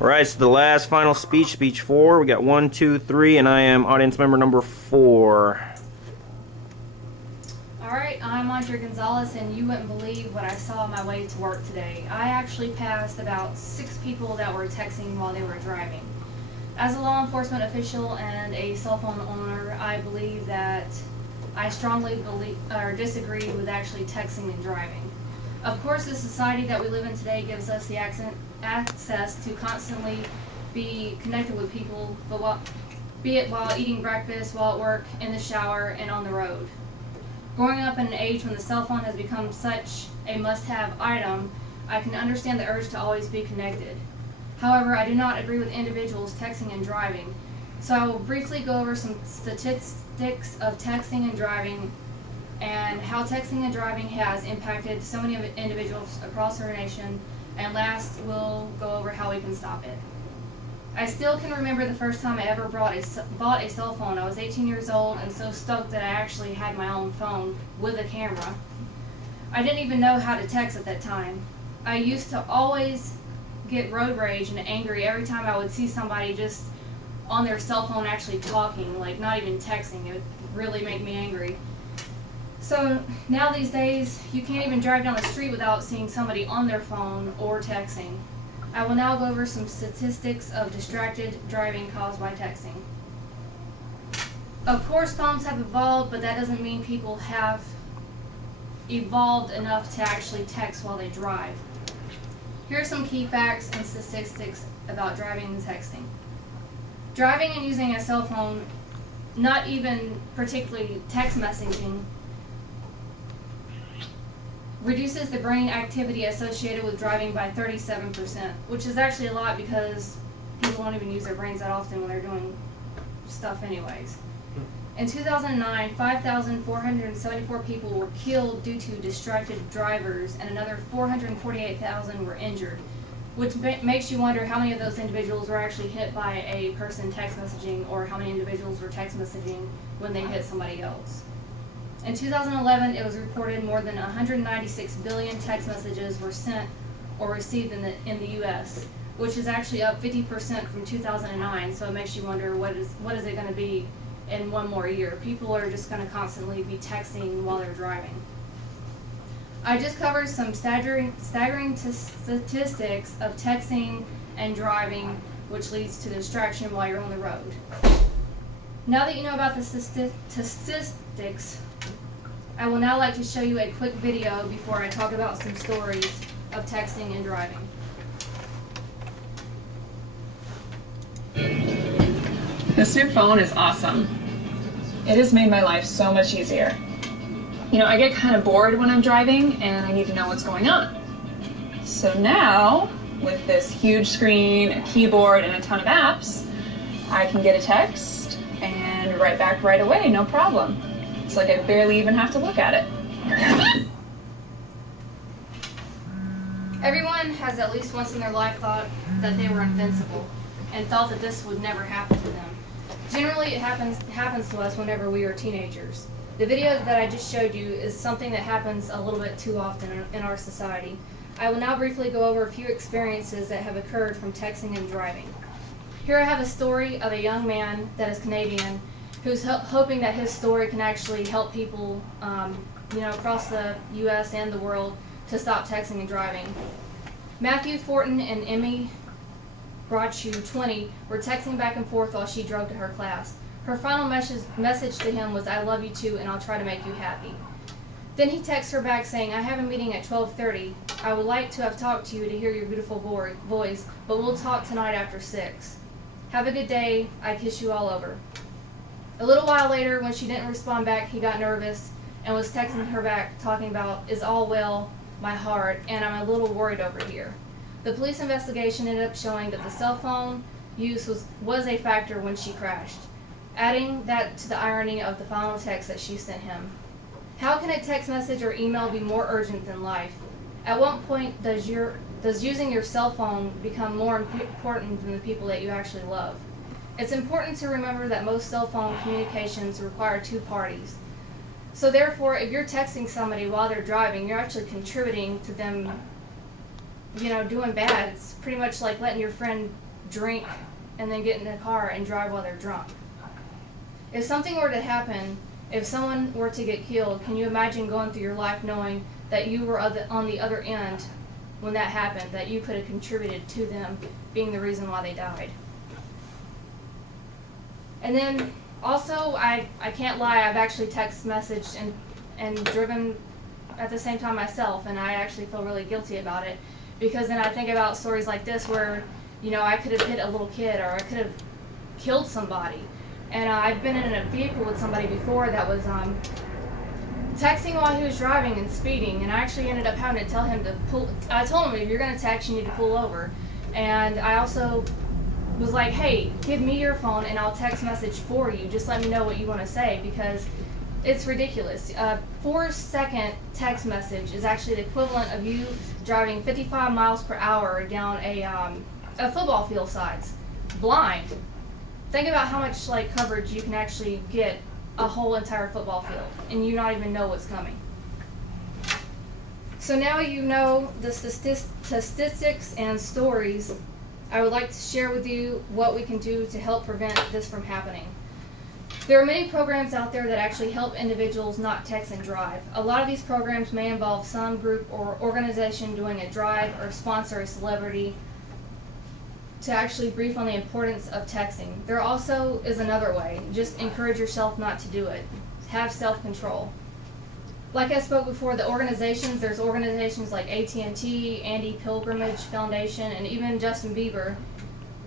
Alright, so the last final speech, speech 4. We got 1, 2, 3, and I am audience member number 4. Alright, I'm Aundria Gonzalez, and you wouldn't believe what I saw on my way to work today. I actually passed about 6 people that were texting while they were driving. As a law enforcement official and a cell phone owner, I believe that I strongly disagree with actually texting and driving. Of course, the society that we live in today gives us the access to constantly be connected with people, but be it while eating breakfast, while at work, in the shower, and on the road. Growing up in an age when the cell phone has become such a must-have item, I can understand the urge to always be connected. However, I do not agree with individuals texting and driving, so I will briefly go over some statistics of texting and driving and how texting and driving has impacted so many individuals across our nation, and last we'll go over how we can stop it. I still can remember the first time I ever bought a cell phone. I was 18 years old and so stoked that I actually had my own phone with a camera. I didn't even know how to text at that time. I used to always get road rage and angry every time I would see somebody just on their cell phone actually talking, like not even texting. It would really make me angry. So now these days, you can't even drive down the street without seeing somebody on their phone or texting. I will now go over some statistics of distracted driving caused by texting. Of course, phones have evolved, but that doesn't mean people have evolved enough to actually text while they drive. Here are some key facts and statistics about driving and texting. Driving and using a cell phone, not even particularly text messaging, reduces the brain activity associated with driving by 37%, which is actually a lot because people don't even use their brains that often when they're doing stuff anyways. In 2009, 5,474 people were killed due to distracted drivers, and another 448,000 were injured, which makes you wonder how many of those individuals were actually hit by a person text messaging, or how many individuals were text messaging when they hit somebody else. In 2011, it was reported more than 196 billion text messages were sent or received in the U.S., which is actually up 50% from 2009. So it makes you wonder what is it going to be in one more year. People are just going to constantly be texting while they're driving. I just covered some staggering statistics of texting and driving, which leads to distraction while you're on the road. Now that you know about the statistics, I will now like to show you a quick video before I talk about some stories of texting and driving. This new phone is awesome. It has made my life so much easier. You know, I get kind of bored when I'm driving and I need to know what's going on. So now, with this huge screen, a keyboard, and a ton of apps, I can get a text and write back right away, no problem. It's like I barely even have to look at it. Everyone has at least once in their life thought that they were invincible and thought that this would never happen to them. Generally, it happens to us whenever we are teenagers. The video that I just showed you is something that happens a little bit too often in our society. I will now briefly go over a few experiences that have occurred from texting and driving. Here I have a story of a young man that is Canadian who's hoping that his story can actually help people across the U.S. and the world to stop texting and driving. Matthew Fortin and Emmy Broadshoe, 20, were texting back and forth while she drove to her class. Her final message to him was, "I love you too, and I'll try to make you happy." Then he texts her back saying, "I have a meeting at 12:30. I would like to have talked to you to hear your beautiful voice, but we'll talk tonight after 6. Have a good day. I kiss you all over." A little while later, when she didn't respond back, he got nervous and was texting her back talking about, "Is all well, my heart, and I'm a little worried over here." The police investigation ended up showing that the cell phone use was a factor when she crashed, adding that to the irony of the final text that she sent him. How can a text message or email be more urgent than life? At what point does using your cell phone become more important than the people that you actually love? It's important to remember that most cell phone communications require 2 parties. So therefore, if you're texting somebody while they're driving, you're actually contributing to them, doing bad. It's pretty much like letting your friend drink, and then get in the car and drive while they're drunk. If something were to happen, if someone were to get killed, can you imagine going through your life knowing that you were on the other end when that happened, that you could have contributed to them being the reason why they died? And then also, I can't lie, I've actually text messaged and driven at the same time myself, and I actually feel really guilty about it, because then I think about stories like this where, you know, I could have hit a little kid, or I could have killed somebody. And I've been in a vehicle with somebody before that was texting while he was driving and speeding, and I actually ended up having to tell him to pull. I told him, if you're going to text, you need to pull over. And I also was like, hey, give me your phone and I'll text message for you. Just let me know what you want to say, because it's ridiculous. 4-second text message is actually the equivalent of you driving 55 miles per hour down a football field sides, blind. Think about how much like coverage you can actually get a whole entire football field, and you not even know what's coming. So now you know the statistics and stories. I would like to share with you what we can do to help prevent this from happening. There are many programs out there that actually help individuals not text and drive. A lot of these programs may involve some group or organization doing a drive or sponsor a celebrity to actually brief on the importance of texting. There also is another way. Just encourage yourself not to do it. Have self-control. Like I spoke before, there's organizations like AT&T, Andy Pilgrimage Foundation, and even Justin Bieber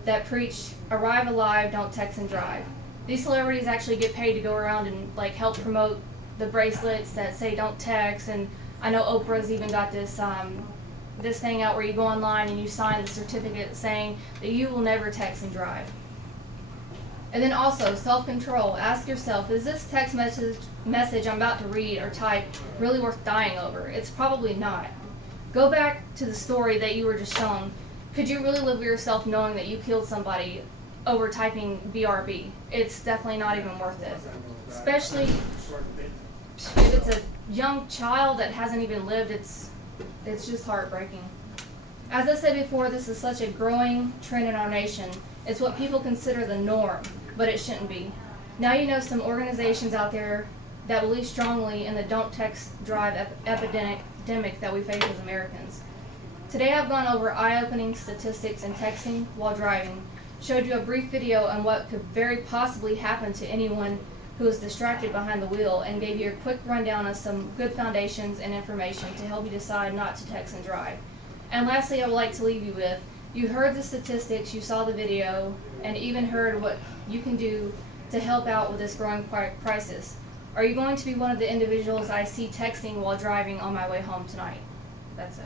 that preach arrive alive, don't text and drive. These celebrities actually get paid to go around and like help promote the bracelets that say don't text, and I know Oprah's even got this this thing out where you go online and you sign the certificate saying that you will never text and drive. And then also, self-control. Ask yourself, is this text message I'm about to read or type really worth dying over? It's probably not. Go back to the story that you were just shown. Could you really live with yourself knowing that you killed somebody over typing BRB? It's definitely not even worth it. Especially if it's a young child that hasn't even lived, it's just heartbreaking. As I said before, this is such a growing trend in our nation. It's what people consider the norm, but it shouldn't be. Now you know some organizations out there that believe strongly in the don't text drive epidemic that we face as Americans. Today I've gone over eye-opening statistics in texting while driving, showed you a brief video on what could very possibly happen to anyone who is distracted behind the wheel, and gave you a quick rundown of some good foundations and information to help you decide not to text and drive. And lastly, I would like to leave you with, you heard the statistics, you saw the video, and even heard what you can do to help out with this growing crisis. Are you going to be one of the individuals I see texting while driving on my way home tonight? That's it.